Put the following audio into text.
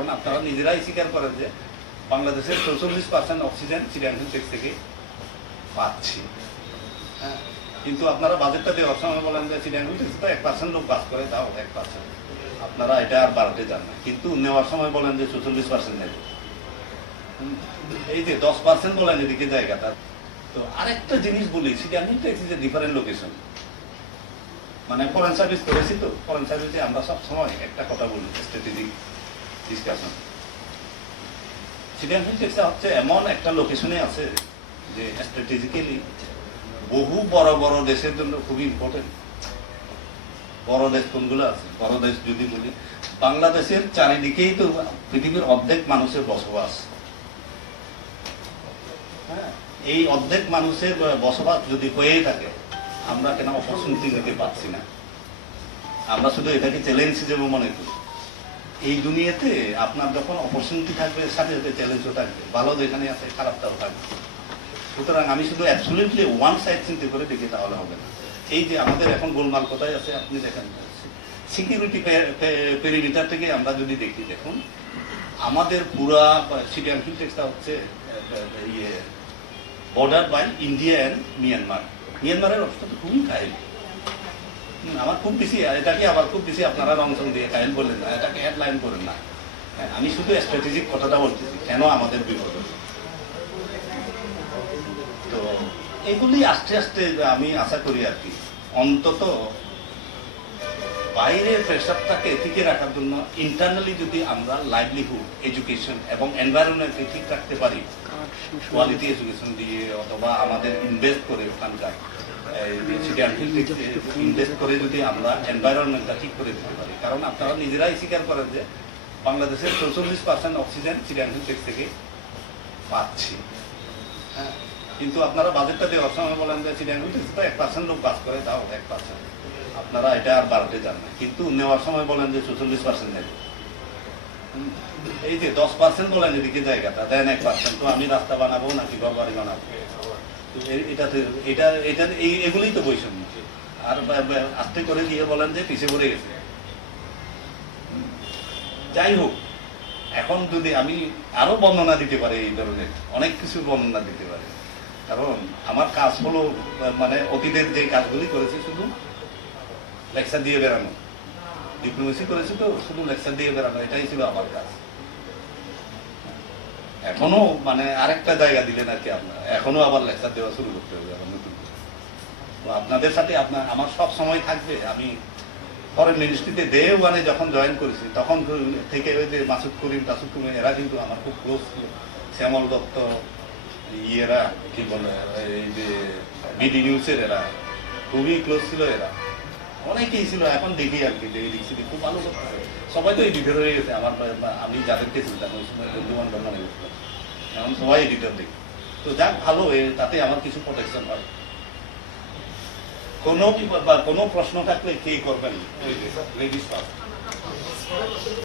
কারণ আপনারা নিজেরাই স্বীকার করেন যে বাংলাদেশের চৌচল্লিশ পার্সেন্ট অক্সিজেন চিড়িয়াখান টেক্স থেকে পাচ্ছি। হ্যাঁ কিন্তু আপনারা বাজেটটা দেওয়ার সময় বলেন যে চিড়িয়াখান টেক্স তো এক পার্সেন্ট লোক বাস করে দাও এক পার্সেন্ট আপনারা এটা আর বাড়াতে যান না। কিন্তু নেওয়ার সময় বলেন যে চৌচল্লিশ পার্সেন্ট নেবে এই যে দশ পার্সেন্ট বলেন এদিকে জায়গাটা, তো আরেকটা জিনিস বলি চিড়িয়াখান টেক্স ইজ ডিফারেন্ট লোকেশন মানে ফরেন সার্ভিস করেছি তো ফরেন সার্ভিসে আমরা সব সময় একটা কথা বলি স্ট্র্যাটেজিক ডিসকাশন চিড়িয়াখান টেক্সা হচ্ছে এমন একটা লোকেশনে আছে যে স্ট্র্যাটেজিক্যালি বহু বড় বড় দেশের জন্য খুবই ইম্পর্টেন্ট বড় দেশ কোনগুলো আছে? বড় দেশ যদি বলি, বাংলাদেশের চারিদিকেই তো পৃথিবীর অর্ধেক মানুষের বসবাস। হ্যাঁ এই অর্ধেক মানুষের বসবাস যদি হয়েই থাকে, আমরা কেন অপরচুনিটি নিতে পারছি না? আমরা শুধু এটাকে চ্যালেঞ্জ হিসেবে মনে করি। এই দুনিয়াতে আপনার যখন অপরচুনিটি থাকবে সাথে সাথে চ্যালেঞ্জও থাকবে। ভালো যেখানে আছে খারাপটাও থাকবে। সুতরাং আমি শুধু অ্যাবসলিউটলি ওয়ান সাইড চিন্তা করে দেখি তাহলে হবে না। এই যে আমাদের এখন গোলমাল কোথায় আছে আপনি দেখেন। সিকিউরিটি পেরিমিটার থেকে আমরা যদি দেখি দেখুন আমাদের পুরা সিটি টেক্সটা হচ্ছে ইয়ে border by India and Myanmar মিয়ানমারের অবস্থা তো খুবই হুম, আমার খুব বেশি এটাকে আবার খুব বেশি আপনারা রং সং দিয়ে কাহিল বললেন না এটাকে হেডলাইন করেন না। হ্যাঁ, আমি শুধু স্ট্র্যাটেজিক কথাটা বলতেছি কেন আমাদের বিপদ? তো এগুলি আস্তে আস্তে আমি আশা করি আর কি অন্তত বাইরের প্রেশারটাকে টিকে রাখার জন্য ইন্টারনালি যদি আমরা লাইভলিহুড এডুকেশন এবং এনভায়রনমেন্টকে ঠিক রাখতে পারি কোয়ালিটি এডুকেশন দিয়ে অথবা আমাদের ইনভেস্ট করে ওখানকার করে যদি আমরা এনভায়রনমেন্টটা ঠিক করে দিতে পারি। কারণ আপনারা নিজেরাই স্বীকার করেন যে বাংলাদেশের চৌচল্লিশ পার্সেন্ট অক্সিজেন চিড়িয়াখান টেক্স থেকে পাচ্ছি। হ্যাঁ? কিন্তু আপনারা বাজেটটা দেওয়ার সময় বলেন যে চিড়িয়াখান তো এক পার্সেন্ট লোক বাস করে দাও এক পার্সেন্ট আপনারা এটা আর বাড়াতে যান না। কিন্তু নেওয়ার সময় বলেন যে চৌচল্লিশ পার্সেন্ট নেবে এই যে দশ পার্সেন্ট বলেন এদিকে জায়গাটা, দেন এক পার্সেন্ট তো আমি রাস্তা বানাবো নাকি ঘর বাড়ি বানাবো? এটা এগুলোই তো বৈষম্য। আর আস্তে করে দিয়ে বলেন যে পিছিয়ে পড়ে গেছে। যাই হোক, এখন যদি আমি আরও বর্ণনা দিতে পারি এই ধরনের, অনেক কিছু বর্ণনা দিতে পারি। কারণ আমার কাজ হলো মানে অতীতের যে কাজগুলি করেছি, শুধু লেকচার দিয়ে বেড়ানো। ডিপ্লোমেসি করেছি তো, শুধু লেকচার দিয়ে বেড়ানো, এটাই ছিল আমার কাজ। এখনও মানে আরেকটা জায়গা দিলেন আর কি আপনার। এখনও আবার লেকচার দেওয়া শুরু করতে হবে আবার নতুন তো আপনাদের সাথে আপনার আমার সব সময় থাকবে। আমি ফরেন মিনিস্ট্রিতে ডে ওয়ানে যখন জয়েন করেছি, তখন থেকে ওই যে মাসুদ করিম, টাসুদ করিম, এরা কিন্তু আমার খুব ক্লোজ ছিল। শ্যামল দত্ত, ইয়েরা, কি বলে, এই যে বিডি নিউজের এরা, খুবই ক্লোজ ছিল এরা। অনেকেই ছিল, এখন দেখি আর কি, দেখি, দেখছি খুব ভালো সবাই তো এডিটর হয়ে গেছে, আমার আমি যাদেরকে চিনতাম ওই সময় বন্ধু বান্ধব মনে এখন সবাই এডিটর দেখি। তো যাক, ভালো হয়ে তাতে আমার কিছু প্রোটেকশন হয়। কোনো বা কোনো প্রশ্ন থাকলে কে করবেন? লেডিস